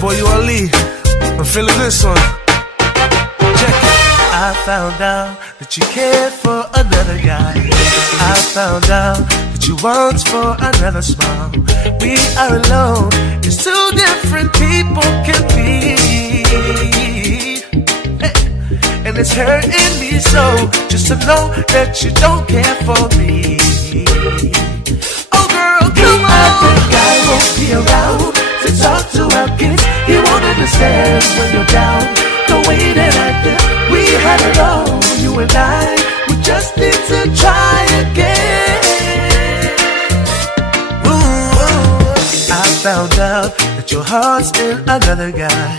boy, you Ali. I'm feeling this one. Check it. I found out that you cared for another guy. I found out that you want for another smile. We are alone, it's two different people can be. Hey. And it's hurting me so, just to know that you don't care for me. Oh girl, come on. The guy won't be around to talk to our kids. He won't understand when you're down. The way that I did, we had it all. You and we just need to try again. Ooh, I found out that your heart's in another guy.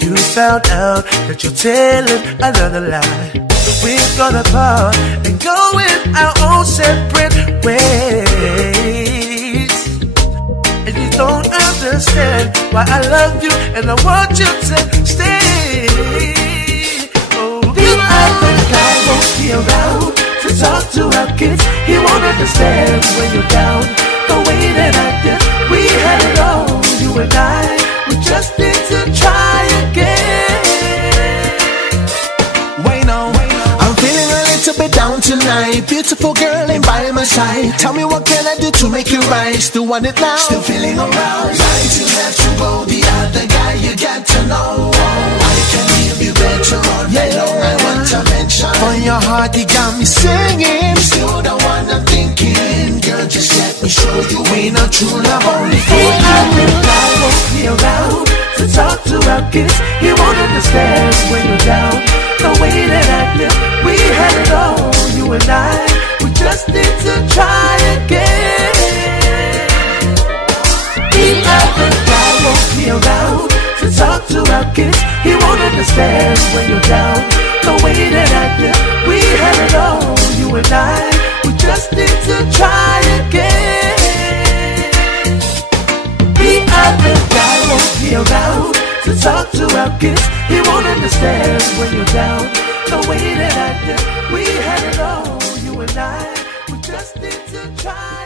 You found out that you're telling another lie. We've gone apart and going our own separate ways. And you don't understand why I love you and I want you to stay. Oh, you the guy won't be around to talk to our kids. He won't understand when you're down. The way that I did, we had it all. You and we just need to try again. Wait on, I'm feeling a little bit down tonight. Beautiful girl ain't by my side. Tell me what can I do to make you right? Still want it now? Still feeling around. Right to left to go. The other guy you got to know. I can leave you better on my long. I want to mention. For your heart you got me singing. Still the one I'm thinking. Girl, just let me show you ain't no true love only for you. I won't be around to talk to our kids. He won't understand when you're down. The way that I did, we had it all. You and we just need to try again. The other guy won't be around to talk to our kids. He won't understand when you're down. The way that I did, we had it all. You and we just need to try again. The other guy won't be around to talk to our kids. He won't understand when you're down. The way that I did, we had it all. You and we just need to try